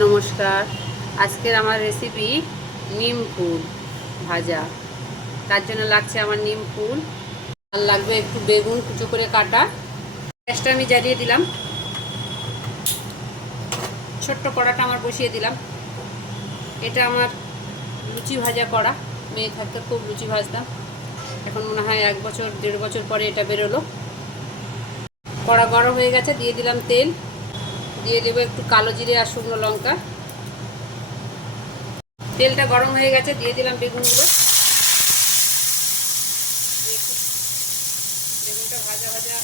নমস্কার। আজকের আমার রেসিপি নিম ফুল ভাজা। তার জন্য লাগছে আমার নিম ফুল। আর লাগবে একটু বেগুন কুচো করে কাটা। গ্যাসটা আমি জ্বালিয়ে দিলাম। ছোট্ট কড়াটা আমার বসিয়ে দিলাম। এটা আমার লুচি ভাজা করা মেয়ে থাকতে খুব লুচি ভাজতাম। এখন মনে হয় এক বছর, দেড় বছর পরে এটা বেরোলো। কড়া গরম হয়ে গেছে, দিয়ে দিলাম তেল। দিয়ে দেবো একটু কালো জিরে আর শুকনো লঙ্কা। তেলটা গরম হয়ে গেছে, দিয়ে দিলাম বেগুনগুলো বেগুনটা ভাজা ভাজা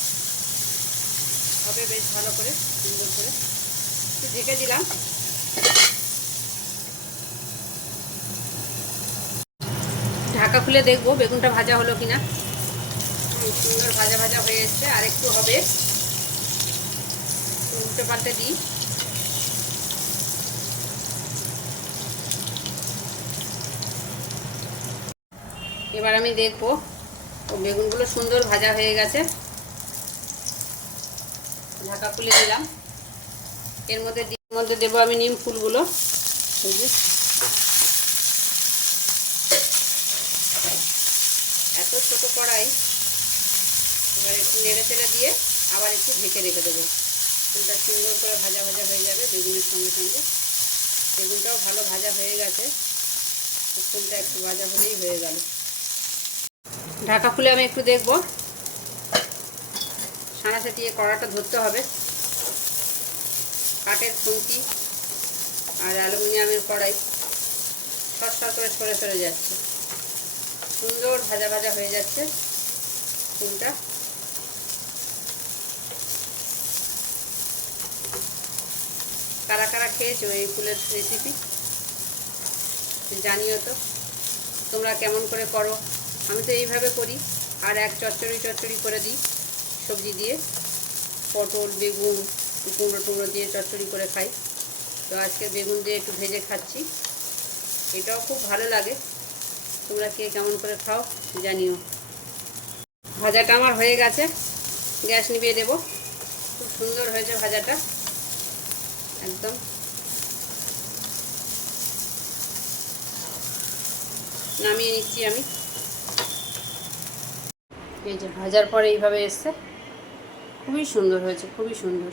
হবে বেশ ভালো করে, সুন্দর করে। একটু ঢেকে দিলাম। ঢাকা খুলে দেখব বেগুনটা ভাজা হলো কিনা। সুন্দর ভাজা ভাজা হয়ে এসছে, আর একটু হবে উল্টে পাল্টে দিই। এবার আমি দেখব বেগুনগুলো সুন্দর ভাজা হয়ে গেছে। ঢাকা খুলে দিলাম। এর মধ্যে মধ্যে দেবো আমি নিম ফুলগুলো। এত ছোট কড়াই। এবার একটু নেড়ে চেড়ে দিয়ে আবার একটু ঢেকে রেখে দেবো। ফুলটা সুন্দর করে ভাজা ভাজা হয়ে যাবে বেগুনের সঙ্গে সঙ্গে। বেগুনটাও ভালো ভাজা হয়ে গেছে। ফুলটা একটু ভাজা হলেই হয়ে গেল। ঢাকা খুলে আমি একটু দেখব। সাঁড়া সাটিয়ে কড়াটা ধরতে হবে। কাঠের খুন্তি আর অ্যালুমিনিয়ামের কড়াই সরসর করে সরে সরে যাচ্ছে। সুন্দর ভাজা ভাজা হয়ে যাচ্ছে ফুলটা কারা কারা খেয়েছো এই ফুলের রেসিপি জানিও তো। তোমরা কেমন করে করো? আমি তো এইভাবে করি। আর এক চচ্চড়ি চচ্চড়ি করে দিই সবজি দিয়ে। পটল, বেগুন, কুমড়ো টুমড়ো দিয়ে চচ্চড়ি করে খাই। তো আজকে বেগুন দিয়ে একটু ভেজে খাচ্ছি। এটাও খুব ভালো লাগে। তোমরা কে কেমন করে খাও জানিও। ভাজাটা আমার হয়ে গেছে। গ্যাস নিভিয়ে দেবো। খুব সুন্দর হয়েছে ভাজাটা। একদম। নামিয়ে নিচ্ছি আমি। এই যে ভাজার পরে এইভাবে এসছে। খুবই সুন্দর হয়েছে, খুবই সুন্দর।